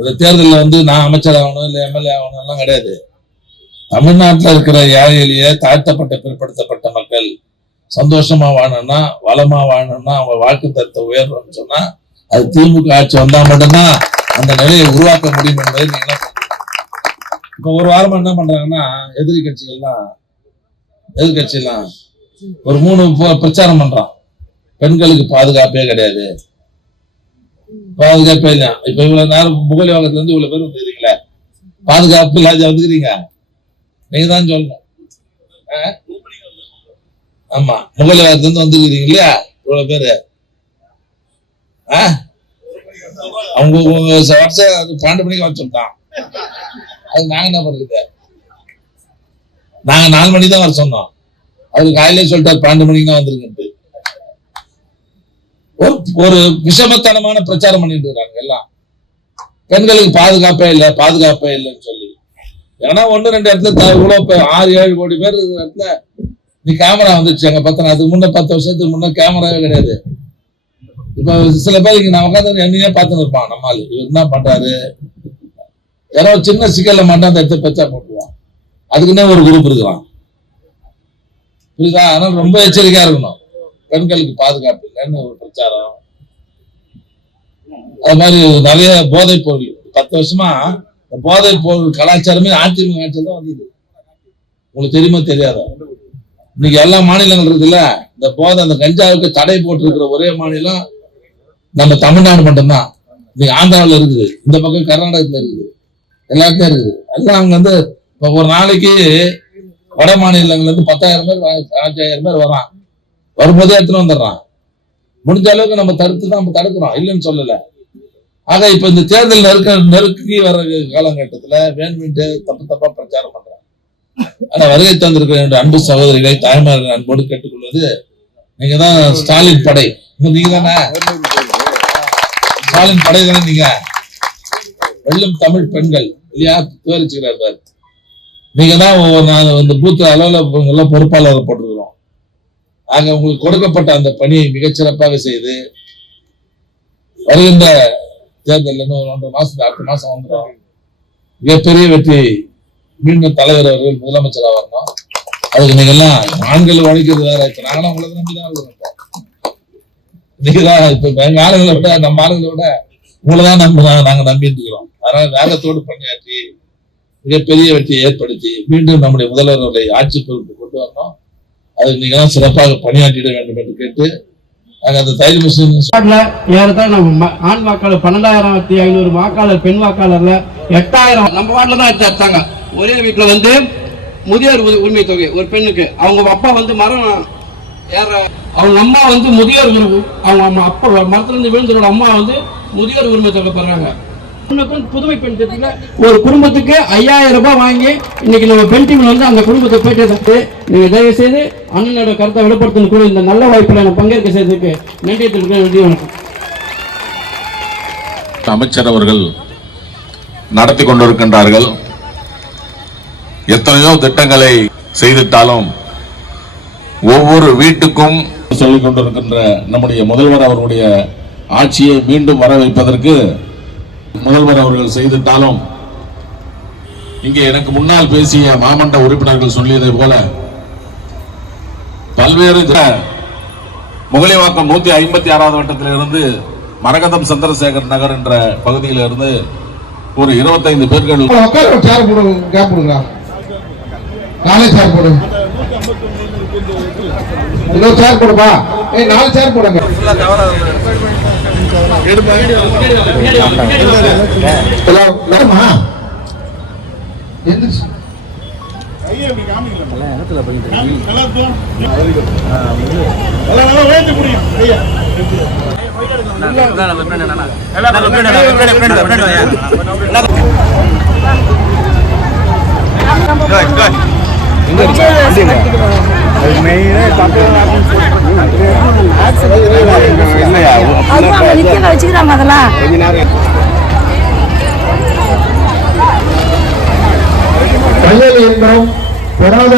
இந்த தேர்தலில் நான் அமைச்சர் ஆகணும் இல்லை எம்எல்ஏ ஆகணும் எல்லாம் கிடையாது. தமிழ்நாட்டில் இருக்கிற ஏழை எளிய தாழ்த்தப்பட்ட பிற்படுத்தப்பட்ட மக்கள் சந்தோஷமா வாழணும்னா, வளமா வாழணும்னா, அவங்க வாழ்க்கை தரத்தை உயர்வுன்னு சொன்னா அது திமுக ஆட்சி வந்தா மட்டும்தான் அந்த நிலையை உருவாக்க முடியும் என்பதை நீங்க இப்ப ஒரு வாரமா என்ன பண்றாங்கன்னா எதிர்கட்சியெல்லாம் ஒரு 3 பிரச்சாரம் பண்றான். பெண்களுக்கு பாதுகாப்பே கிடையாது, பாதுகாப்பே இல்லையா. இப்ப இவ்வளவு நேரம் முகலி வாக்கத்துல இருந்து இவ்வளவு பேர் வந்துக்கிறீங்களே, பாதுகாப்பு இல்லாத வந்துக்கிறீங்க, நீங்க தான் சொல்லணும். ஆமா, முகலி வாக்கத்துல இருந்து வந்துக்கிறீங்க இல்லையா இவ்வளவு பேரு. அவங்க 12 மணிக்கு வர சொல்லிட்டான். அது நாங்க என்ன பண்றது? நாங்க 4 மணிக்கு தான் வர சொன்னோம். அவரு காலையிலே சொல்லிட்டாரு 12 மணிக்கு தான் வந்திருக்கு. ஒரு விஷமத்தனமான பிரச்சாரம் பண்ணிட்டு இருக்காங்க எல்லாம். பெண்களுக்கு பாதுகாப்பே இல்லைன்னு சொல்லி. ஏன்னா 1-2 இடத்துல இவ்வளவு 6-7 கோடி பேர் இருக்கிற இடத்துல நீ கேமரா வந்துச்சு அங்க பார்த்தா. அதுக்கு முன்ன 10 வருஷத்துக்கு முன்ன கேமராவே கிடையாது. இப்ப சில பேர் இங்க நான் உட்காந்து என்னையே பார்த்துன்னு இருப்பான். நம்மால் இவர் என்ன பண்றாரு, யாரோ சின்ன சிக்கல்ல மட்டும் அந்த இடத்த பெச்சா போட்டுருவான். அதுக்குன்னே ஒரு குரூப் இருக்கிறான், புரியுதா? அதனால ரொம்ப எச்சரிக்கையா இருக்கணும். பெண்களுக்கு பாதுகாப்பு இல்லைன்னு ஒரு பிரச்சாரம். அது மாதிரி நிறைய போதைப் பொருள் 10 வருஷமா போதைப் பொருள் கலாச்சாரமே அதிமுக ஆட்சியில் தான் வந்தது. உங்களுக்கு தெரியுமா தெரியாதா? இன்னைக்கு எல்லா மாநிலங்கள் இருக்குல்ல, இந்த போதை அந்த கஞ்சாவுக்கு தடை போட்டிருக்கிற ஒரே மாநிலம் நம்ம தமிழ்நாடு மட்டும்தான். இன்னைக்கு ஆந்திராவில் இருக்குது, இந்த பக்கம் கர்நாடகத்துல இருக்குது, எல்லாத்தையும் இருக்குது. எல்லாம் அங்க இப்ப ஒரு நாளைக்கு வட மாநிலங்கள்ல 10,000 பேர் 5,000 பேர் வரான். வரும்போதே எடுத்துன்னு வந்துடுறான். முடிஞ்ச அளவுக்கு நம்ம தடுக்கிறோம், இல்லைன்னு சொல்லல. ஆக இப்ப இந்த தேர்தல் நெருக்கி வர காலகட்டத்துல வேணுமிட்டு தப்பா பிரச்சாரம் பண்றாங்க. ஆனா வருகை தந்திருக்கிற அன்பு சகோதரிகளை தாய்மார்கள் அன்போடு கேட்டுக்கொள்வது, நீங்க தான் ஸ்டாலின் படை. நீங்க தானே ஸ்டாலின் படை தானே நீங்க. வெள்ளும் தமிழ் பெண்கள் இல்லையா விவரிச்சுக்கிறார். நீங்க தான் இந்த பூத் அளவுல பொறுப்பாளர் போட்டிருக்கிறோம். ஆக உங்களுக்கு கொடுக்கப்பட்ட அந்த பணியை மிகச்சிறப்பாக செய்து வருகின்ற தேர்தல் 1.5 மாசத்துக்கு அடுத்த மாசம் வந்துடும். மிகப்பெரிய வெற்றி. மீண்டும் தலைவர் அவர்கள் முதலமைச்சராக வரணும். அதுக்கு நீங்க எல்லாம் ஆண்கள் உழைக்கிறது வேற. இப்ப நாங்களாம் உங்களை நம்பிதான் இருக்கோம். நீங்க தான் இப்ப எங்க ஆளுங்களை விட நம்ம ஆளுங்களை விட உங்களைதான் நாங்க நம்பிட்டு இருக்கிறோம். அதனால வேகத்தோடு பணியாற்றி மிகப்பெரிய வெற்றியை ஏற்படுத்தி மீண்டும் நம்முடைய முதல்வர்களை ஆட்சி பொறுப்பு கொண்டு வரணும். அதுக்கு நீங்க தான் சிறப்பாக பணியாற்றிட வேண்டும் என்று கேட்டு அந்த தையல் மிஷின் ஏறத்தான் நம்ம ஆண் வாக்காளர் 12,500 வாக்காளர், பெண் வாக்காளர்ல 8,000 நம்ம வார்டுல தான் எடுத்தாங்க. ஒரே வீட்டுல முதியோர் உரிமை தொகை ஒரு பெண்ணுக்கு அவங்க அப்பா மரம் ஏற, அவங்க அம்மா முதியோர் அவங்க அப்பா மரத்துல இருந்து விழுந்தோட அம்மா முதியோர் உரிமை தொகை பெறாங்க. புதுமை பெண் திட்டத்துல ஒரு குடும்பத்துக்கு 5,000 ரூபாய் வாங்கி இன்னைக்கு நம்ம பெண் டீம் அந்த குடும்பத்தை போயிட்டு நீங்க தயவு செய்து அண்ணனோட கருத்தை வெளிப்படுத்தணும் கூட இந்த நல்ல வாய்ப்புல நான் பங்கேற்க செய்ததுக்கு நன்றி தெரிவிக்கிறேன். அமைச்சர் அவர்கள் நடத்தி கொண்டிருக்கின்றார்கள். எத்தனையோ திட்டங்களை செய்திட்டாலும் ஒவ்வொரு வீட்டுக்கும் சொல்லிக் கொண்டிருக்கின்ற நம்முடைய முதல்வர் அவருடைய ஆட்சியை மீண்டும் வர வைப்பதற்கு முதல்வர் அவர்கள் செய்திட்டாலும் இங்கே எனக்கு முன்னால் பேசிய மாமன்ற உறுப்பினர்கள் சொல்லியதை போல பல்வேறு முகலிவாக்கம் 156வது வட்டத்திலிருந்து மரகதம் சந்திரசேகர் நகர் என்ற பகுதியிலிருந்து ஒரு 25 பேர்கள் சேர் போடுப்பா, 4 சேர் போடுங்க. பெறாத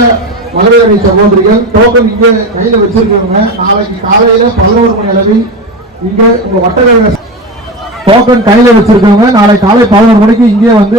மகளிரணி சகோதரிகள் டோக்கன் இங்க கையில வச்சிருக்கவங்க நாளைக்கு காலையில 11 மணி அளவில் இங்க உங்க வட்டர டோக்கன் கையில வச்சிருக்கவங்க நாளை காலை 11 மணிக்கு இங்கே வந்து